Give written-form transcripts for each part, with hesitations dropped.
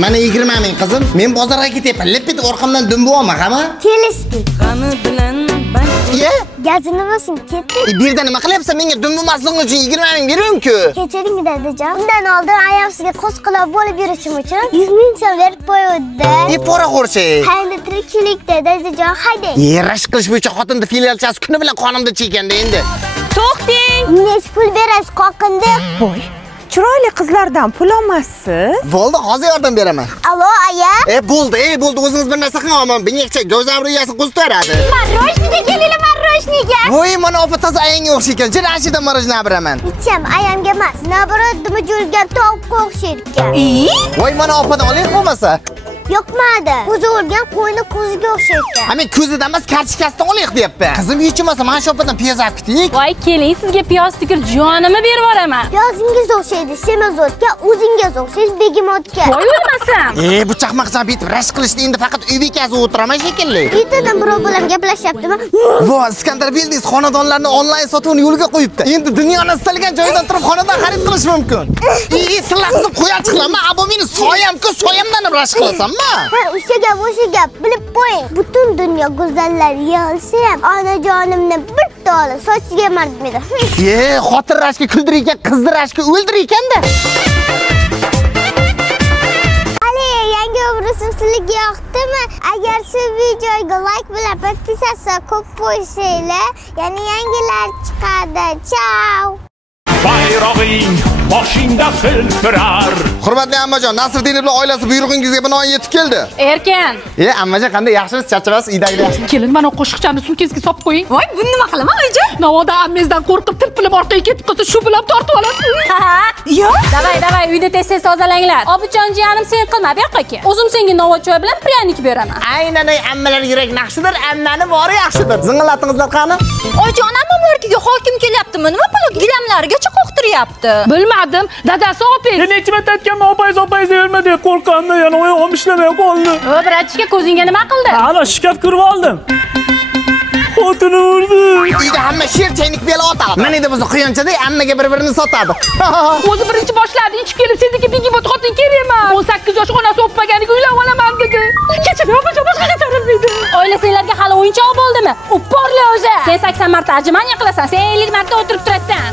Mana 20 ming qizim. Men bozorga ketyapman. Lipit orqamdan dumbo'ma, qama? Kelishdik. Qani bilan Ye? Gazini bo'lsin, ketdik. Bu yerda nima qilyapsan? Menga dumbo'masliging uchun 20 ming beraman-ku. Kechiring dadajon. Undan oldin ayam sizga qo'sqilab bo'lib yurishim uchun 100 ming so'm berib qo'ydi. Pora qo'rchi. Qayda tirikchilikda dadajon, haydang. Rash qilish bo'yicha xotinni filialchasi kuni bilan qonimda chekanda endi. to'xting. Nech pul berasiz qoqinda? Voy. Chiroyli qizlardan pul olmassiz. Bo'ldi, hozir yordam beraman. Alo, aya. Bo'ldi, o'zingiz bir narsa qilmayman. Binyaqcha go'zamriyasini qo'zdiradi. Marojniga kelinglar, marojniga. Voy, mana opa toza ayanga o'xshaydi ekan. Jira ashidan marojna beraman. Icham ayamga emas, naborot dimi julgan tovuqqa o'xshaydi ekan. Voy, mana opadan oling bo'lmasa. Yo'qmadi. Ko'zi o'lgan qo'yni ko'ziga o'xshaydi ekan. Men ko'zidan emas, kartochkasidan oling deyapman. Qizim hech bo'lmasa mana shu opadan piyoz olib keting. Voy, keling, sizga piyoz tikir jonimni berib yuboraman. Piyozingiz o'xshaydi semazotga, o'zingiz o'xshaysiz begemotga. Voy, o'lmasam. Bu chaqmaqchani bitib rash qilishdi, endi faqat uy bekasi o'tiraman shekilli. Ertadan birov bilan gaplashyaptimi? Voy, Iskandar Bildiz xonadonlarni onlayn sotuvini yo'lga qo'yibdi. Endi dunyoni istalgan joydan turib xonadon xarid qilish mumkin. Sizlar qizim qo'yach qilaman, abo meni soyamku, soyamdan rash qilasanmi? O'sha gap, bilib qo'ying. Butun dunyo go'zallar yig'ilsa ham onajonimni bir to'la sochiga emarmidi. Xotin rashki kuldirgan, qizdirashki o'ldirganda. Yangi obrazim sizlarga yoqdimi? Agar shu videoga like bilan podpisatsiya ko'p qo'ysanglar, yana yangilar chiqadi. Ciao. Bayrog'ing boshingda filtrar. Hurmatli ammajon, Nasriddinov bilan oilasi buyrug'ingizga binoan yetib keldi. Erkan. Ammajon, qanday yaxshimisiz, charchamasiz, uydagilar yaxshimi? Kelin, mana qo'shiqchani sumkangizga solib qo'ying. Voy, buni nima qilaman, oyijon? Navoda ammangizdan qo'rqib tilpilim orqaga ketib qolsa, shu bilan tortib olasiz. Yo'q. Davay, uyda tez-tez tozalanglar. Obijon jiyanim, sen qilma, bu yoqqa kel. O'zim senga novvoy choy bilan pryanik beraman. Aynan ammalar yurak naqshidir, ammani bori yaxshidir. Zing'illatingizlar qani? Oyijon, ammamlarga hokim kelyaptimi? Nima puli gilamlarigacha qo'qtiryapti? Bilmadim, dadasi oping. Necha marta aytganman, opayz yurma deb qo'rqqandan yana oyog'im ishlamay qoldi. Bratchika, ko'zingga nima qildi? Ana shikaf kirib oldim. Xotini urdi. Uyda hamma sher chaynik bela otadi. Mana endi biz quyonchada ammaga bir-birini sotadi. O'zi birinchi boshladi, ichib kelib, sendiki begimot xotin kerakman. 18 yosh onasi o'pmaganiga uylab olaman dedi. Kechiring, opajon, boshqa chaqirilmaydi. Oilasinglarga hali o'yinchoq bo'ldimi? Uporli o'zi. Sen 80 marta ajmaniya qilasan, sen 50 marta o'tirib turasan.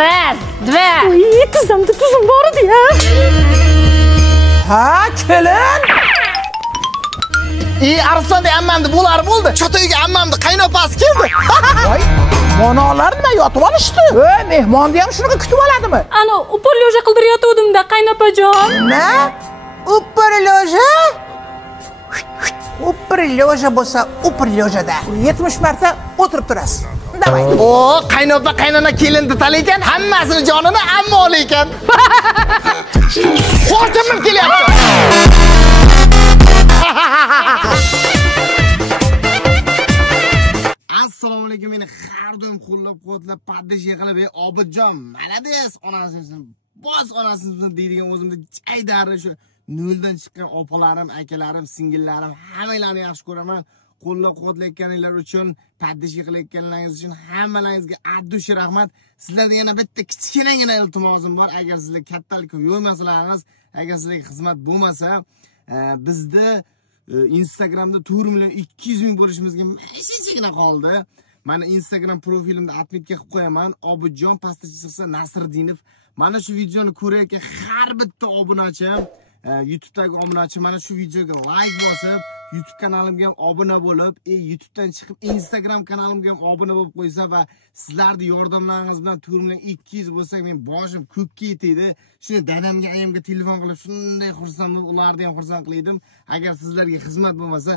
Raz, dva. Tuzim bor edi-ya. Ha, kelin. Arslonda ammamni bo'lar bo'ldi. Chota uyga ammamni qaynopasi keldi. Voy, monolar nima yotib olishdi? Mehmonni ham shunaqa kutib oladimi? Ana, uporli o'zi qildirayotgandim-da, qaynopajon. Na? Uporloja? Uporloja bo'lsa, uporlojada 70 marta o'tirib turasiz. Davay. Qaynopa qaynona kelinni talaykan, hammasini jonini amma olaykan. Xotinim kelyapti. Assalomu alaykum, meni har doim qo'llab-quvvatlab paddish yig'ilib, Obidjon, malades, onasini bos, onasini deydigan o'zimda jaydari shu noldan chiqqan opalarim, akalarim, singillarim hammalarini yaxshi ko'raman. Qo'llab-quvvatlayotganinglar uchun, paddish yig'ilayotganlaringiz uchun hammalaringizga addush rahmat. Sizlarga yana bitta kichkinagina iltimosim bor. Agar sizlar kattalikka yo'ymasalaringiz, agar sizlarga xizmat bo'lmasa, bizda Instagramda 4.200.000 bo'lishimizga shunchagina qoldi. Mana Instagram profilimda adminga qilib qo'yaman. Obidjon pastda chiqsa Nasriddinov. Mana shu videoni ko'rayotgan har bitta obunachi, YouTube'dagi obunachi mana shu videoga like bosib, YouTube kanalimga ham obuna bo'lib, YouTube'dan chiqib Instagram kanalimga ham obuna bo'lib qo'ysa va sizlarning yordamlaringiz bilan 4.200.000 bo'lsak, men boshim ko'kka yetadi. Shuni dadamga, ayamga telefon qilib, shunday xursand bo'lib, ularni ham xursand qilaydim. Agar sizlarga xizmat bo'lmasa,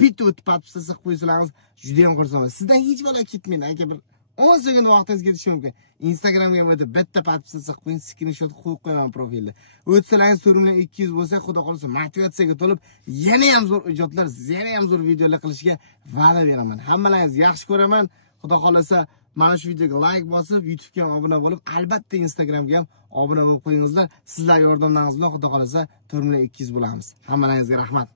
bitta o'tib podpisatsiya qilib qo'ysalaringiz juda ham xursand bo'laman. Sizdan hech balo ketmaydi, aka, bir 10 sekund vaqtingiz ketishi mumkin. Instagramga o'tib bitta podpisatsiya qilib qo'ying, screenshot qo'yib qo'yaman profilda. O'tsalaringiz 4.200 bo'lsa, xudo xolasa motivatsiyaga to'lib, yana ham zo'r ijodlar, yana ham zo'r videolar qilishga va'da beraman. Hammalaringizni yaxshi ko'raman. Xudo xolasa mana shu videoga like bosib, YouTube'ga ham obuna bo'lib, albatta Instagramga ham obuna bo'lib qo'yingizlar. Sizlar yordamlaringiz bilan xudo xolasa 4.200 bo'lamiz. Hammalaringizga rahmat.